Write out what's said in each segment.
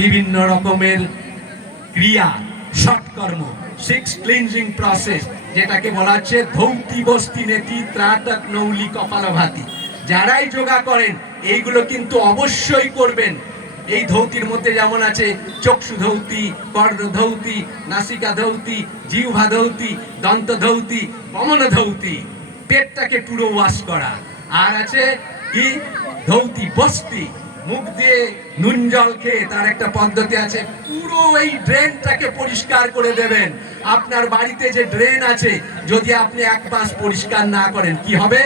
বিভিন্ন রকমের ক্রিয়া সৎকর্ম, সিক্স ক্লিনজিং প্রসেস, যেটাকে বলা হচ্ছে ধৌতি বস্তি নেতি ত্রাটক নৌলি কপালভাতি। যারাই যোগা করেন এইগুলো কিন্তু অবশ্যই করবেন। এই ধৌতির মধ্যে যেমন আছে চক্ষু ধৌতি, কর্ণ ধৌতি, নাসিকা ধৌতি, জিহ্বা ধৌতি, দন্ত ধৌতি, বমন ধৌতি, পেটটাকে পুরো ওয়াশ করা। আর আছে কি ধৌতি বস্তি, মুখ দিয়ে নুন জল খেয়ে তার একটা পদ্ধতি আছে, পুরো এই ড্রেনটাকে পরিষ্কার করে দেবেন। আপনার বাড়িতে যে ড্রেন আছে যদি আপনি এক মাস পরিষ্কার না করেন কি হবে?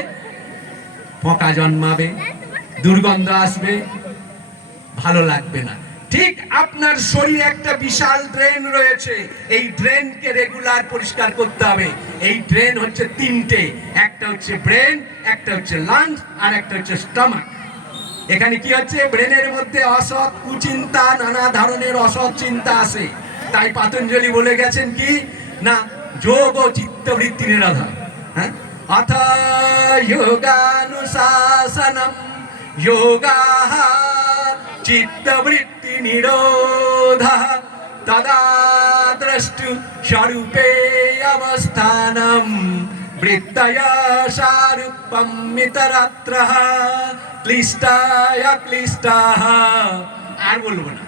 পোকা জন্মাবে, দুর্গন্ধ আসবে, ভালো লাগবে না। ঠিক আপনার শরীরে একটা বিশাল ড্রেন রয়েছে, এই ড্রেনকে রেগুলার পরিষ্কার করতে হবে। এই ড্রেন হচ্ছে তিনটে, একটা হচ্ছে ব্রেন, একটা হচ্ছে লাংস, আর একটা হচ্ছে স্টমাক। এখানে কি হচ্ছে, ব্রেনের মধ্যে অসৎ কুচিন্তা, নানা ধরনের অসৎ চিন্তা আসে। তাই পাতঞ্জলি বলে গেছেন কি না, যোগ ও চিত্তবৃত্তি নিরোধ। হ্যাঁ, অথ যোগানুশাসনম যোগাঃ চিত্তবৃত্তি নিরোধ তদা দ্রষ্টু স্বরূপে অবস্থানম বৃত্তয় সারূপম ইতরত্রঃ ক্লিষ্টায় ক্লিষ্টাঃ। আর বলবো না।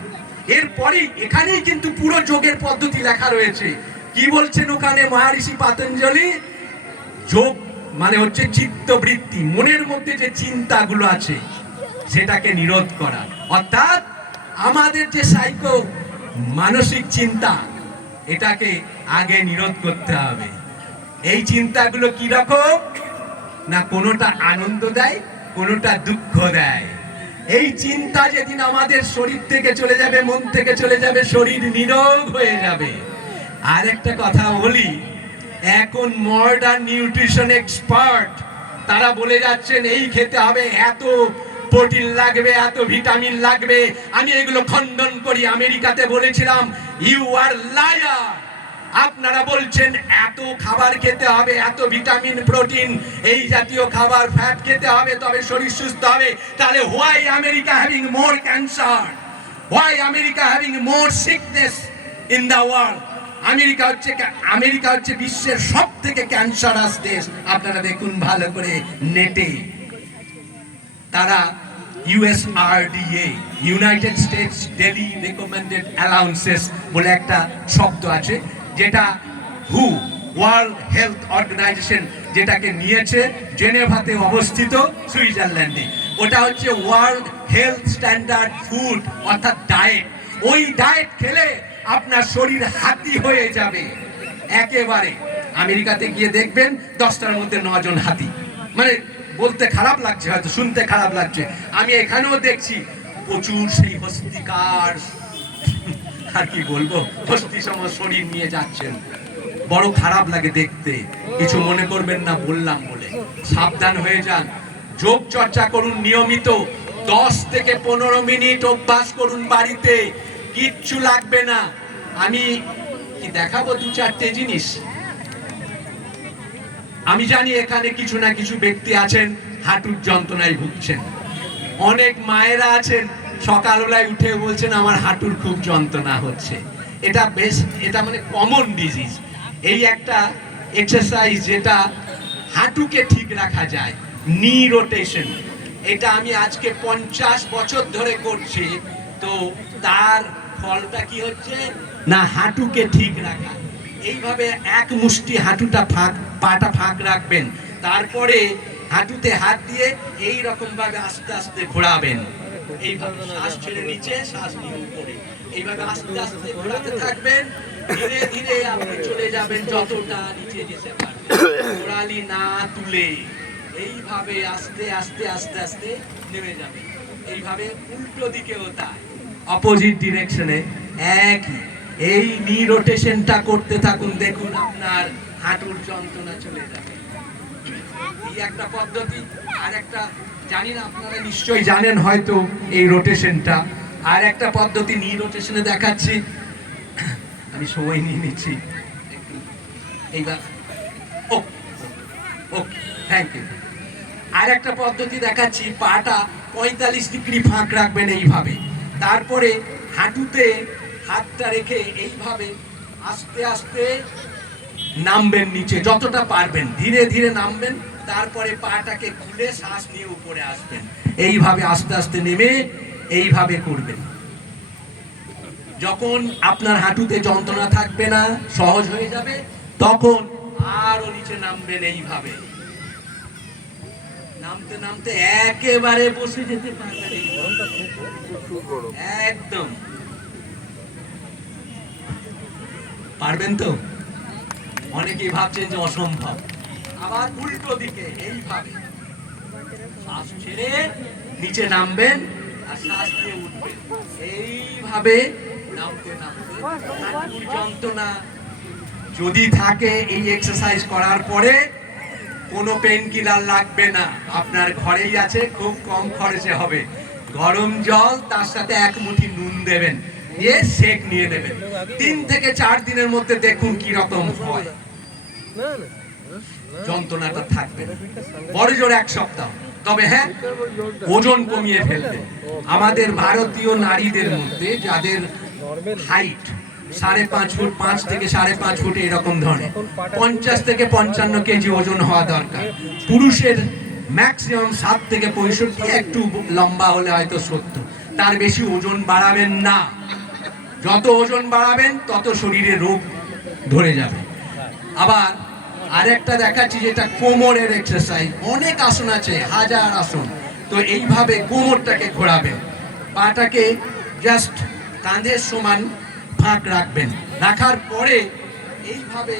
এরপরে এখানেই কিন্তু পুরো যোগের পদ্ধতি লেখা রয়েছে। কি বলছেন ওখানে মহর্ষি পাতঞ্জলি? যোগ মানে হচ্ছে চিত্তবৃত্তি, মনের মধ্যে যে চিন্তাগুলো আছে সেটাকে নিরোধ করা। অর্থাৎ আমাদের যে সাইকো মানসিক চিন্তা, এটাকে আগে নিরোধ করতে হবে। এই চিন্তাগুলো কি রকম না, কোনোটা আনন্দ দেয়, কোনোটা দুঃখ দেয়। এই চিন্তা যেদিন আমাদের শরীর থেকে চলে যাবে, মন থেকে চলে যাবে, শরীর নিরোগ হয়ে যাবে। আর একটা কথা বলি, এখন মডার্ন নিউট্রিশন এক্সপার্ট তারা বলে যাচ্ছেন এই খেতে হবে, এত প্রোটিন লাগবে, এত ভিটামিন লাগবে। আমি এগুলো খণ্ডন করি। আমেরিকাতে বলেছিলাম ইউ আর লায়ার। আপনারা বলছেন এত খাবার খেতে হবে, এত ভিটামিন, প্রোটিন, এই জাতীয় খাবার, ফ্যাট খেতে হবে, তবে শরীর সুস্থ হবে। তাহলে why America having more cancer, why America having more sickness in the world? America হচ্ছে বিশ্বের সব থেকে ক্যান্সারাস দেশ। আপনারা দেখুন ভালো করে নেটে। তারা USRDA, United states daily recommended allowances বলে একটা শব্দ আছে, যেটা হু ওয়ার্ল্ড হেলথ অর্গানাইজেশন যেটাকে নিয়েছে, জেনেভাতে অবস্থিত, সুইজারল্যান্ডে। ওটা হচ্ছে ওয়ার্ল্ড হেলথ স্ট্যান্ডার্ড ফুড, অর্থাৎ ডায়েট। ওই ডায়েট খেলে আপনার শরীর হাতি হয়ে যাবে একেবারে। আমেরিকাতে গিয়ে দেখবেন 10টার মধ্যে 9 জন হাতি। মানে বলতে খারাপ লাগছে, হয়তো শুনতে খারাপ লাগছে, আমি এখানেও দেখছি প্রচুর সেই হস্তিকার, আর কি বলবো, হস্তি সম শরীর নিয়ে যাচ্ছেন। বড় খারাপ লাগে দেখতে। কিছু মনে করবেন না বললাম বলে, সাবধান হয়ে যান। যোগ চর্চা করুন নিয়মিত, 10 থেকে 15 মিনিট অভ্যাস করুন বাড়িতে, কিচ্ছু লাগবে না। আমি কি দেখাবো 2-4টে জিনিস। আমি জানি এখানে কিছু না কিছু ব্যক্তি আছেন হাঁটুর যন্ত্রণায় ভুগছেন। অনেক মায়েরা আছেন সকালবেলায় উঠে বলছেন আমার হাঁটুর খুব যন্ত্রণা হচ্ছে। এটা মানে কমন ডিজিজ। এই একটা এক্সারসাইজ যেটা হাঁটুকে ঠিক রাখা যায়, নি রোটেশন। এটা আমি আজকে 50 বছর ধরে করছি। তো তার ফলটা কি হচ্ছে না, হাঁটুকে ঠিক রাখা। এইভাবে এক মুষ্টি হাঁটুটা পাটা ফাঁক রাখবেন, তারপরে হাঁটুতে হাত দিয়ে এই রকম ভাবে আস্তে আস্তে ঘোরাবেন। এইভাবে শ্বাস ছেড়ে নিচে, শ্বাস নিয়ে উপরে, এইভাবে আস্তে আস্তে ঘোরাতে থাকবেন। ধীরে ধীরে আপনি চলে যাবেন যতটা নিচে যেতে পারবেন, গোড়ালি না তুলে। এইভাবে আস্তে আস্তে আস্তে আস্তে নেমে যাবেন। এইভাবে উল্টো দিকেও তাই, অপোজিট ডিরেকশনে একই। এই নি রোটেশনটা করতে থাকুন, দেখুন আপনার হাঁটুর যন্ত্রণা চলে যাবে। এই একটা পদ্ধতি। আর একটা জানি না, আপনারা নিশ্চয়ই জানেন হয়তো এই রোটেশনটা। আর একটা পদ্ধতি নি রোটেশনে দেখাচ্ছি, আমি সময় নিয়ে নিচ্ছি এইবার। ওকে, থ্যাংক ইউ। আর একটা পদ্ধতি দেখাচ্ছি, পাটা 45 ডিগ্রি ফাঁক রাখবেন এইভাবে, তারপরে হাঁটুতে হাতটা রেখে এইভাবে আস্তে আস্তে নামবেন নিচে, যতটা পারবেন ধীরে ধীরে নামবেন। তারপরে পাটাকে খুলে শ্বাস নিয়ে উপরে আসবেন। এইভাবে আস্তে আস্তে নেমে এইভাবে করবেন। যখন আপনার হাঁটুতে যন্ত্রণা থাকবে না, সহজ হয়ে যাবে, তখন আরো নিচে নামবেন। এইভাবে নামতে নামতে একেবারে বসে যেতে পারবেন। একদম পারবেন তো? অনেকেই ভাবছেন যে অসম্ভব। আবার উল্টো দিকে এইভাবে শ্বাস ছেড়ে নিচে নামবেন আর শ্বাস দিয়ে উঠবেন। এইভাবে নামতে নামতে হাঁটুর যন্ত্রণা যদি থাকে, এই এক্সারসাইজ করার পরে কোনো পেন কিলার লাগবে না, আপনার ঘরেই আছে, খুব কম খরচে হবে। গরম জল, তার সাথে এক মুঠি নুন দেবেন, দিয়ে সেক নিয়ে নেবেন। 3 থেকে 4 দিনের মধ্যে দেখুন কি রকম হয়, যন্ত্রণাটা থাকবে না। বড় জোর 1 সপ্তাহ। তবে হ্যাঁ, ওজন কমিয়ে ফেলবে। আমাদের ভারতীয় নারীদের মধ্যে যাদের হাইট 5.5 ফুট, 5 থেকে 5.5 ফুট এরকম ধরনের, 50 থেকে 55 কেজি ওজন হওয়া দরকার। পুরুষের ম্যাক্সিমাম 7 থেকে 65, একটু লম্বা হলে হয়তো 70। তার বেশি ওজন বাড়াবেন না। যত ওজন বাড়াবেন তত শরীরে রোগ ধরে যাবে। আবার আরেকটা দেখাচ্ছি, যেটা কোমরের এক্সারসাইজ। অনেক আসন আছে, 1000 আসন। তো এইভাবে কোমরটাকে ঘোরাবেন, পাটাকে জাস্ট কাঁধের সমান ফাঁক রাখবেন। রাখার পরে এইভাবে